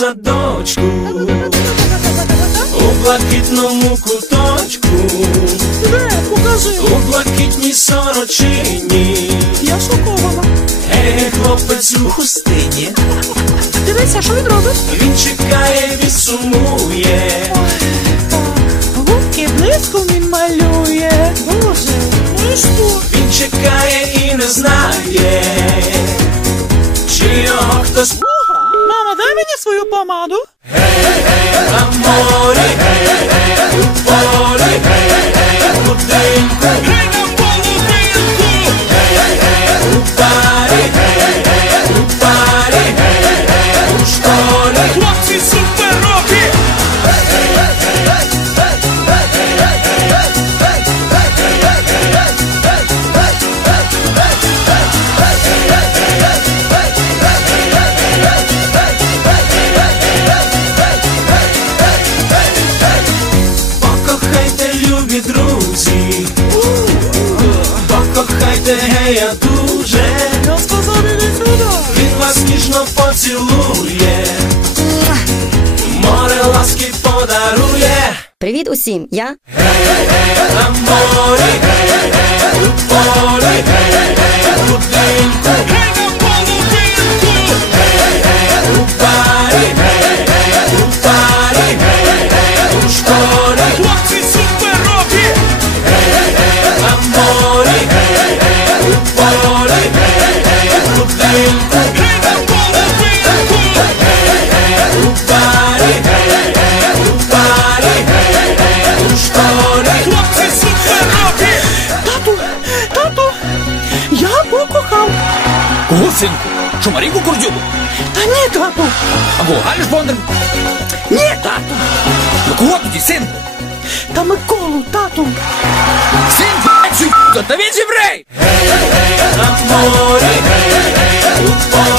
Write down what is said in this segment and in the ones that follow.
садочку, у блакитному куточку, Де, покажи. у блакитній сорочині. Я шокована. Гей, хлопець у хустині, Дивися, що він робить. він чекає, він сумує. Губки блиском він малює. Боже, ну і що? Він чекає і не знає, чи його хтось nie swoją pomadu? Hej, hej, дуже, Я сказав, сюди. він вас ніжно поцілує, море ласки подарує. Привіт усім! Я На морі, у полі, у будинку, Ku, synku? Shumariku kur gjubu? Ta një të apu! A ku, halë shpondën? Një të apu! Më ku apu ti synku? Ta më kolu, tatu! Synku, e që të të vici vrej! Hej, hej, hej, amore, hej, hej,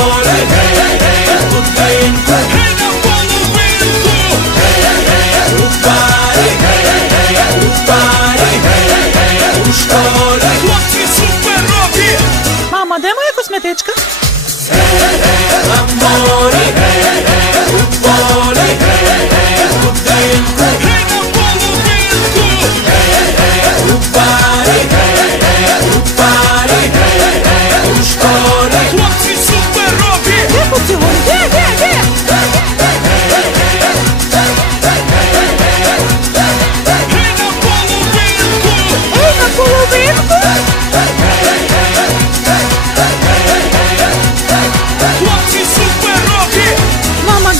де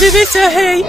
Wiedersehen!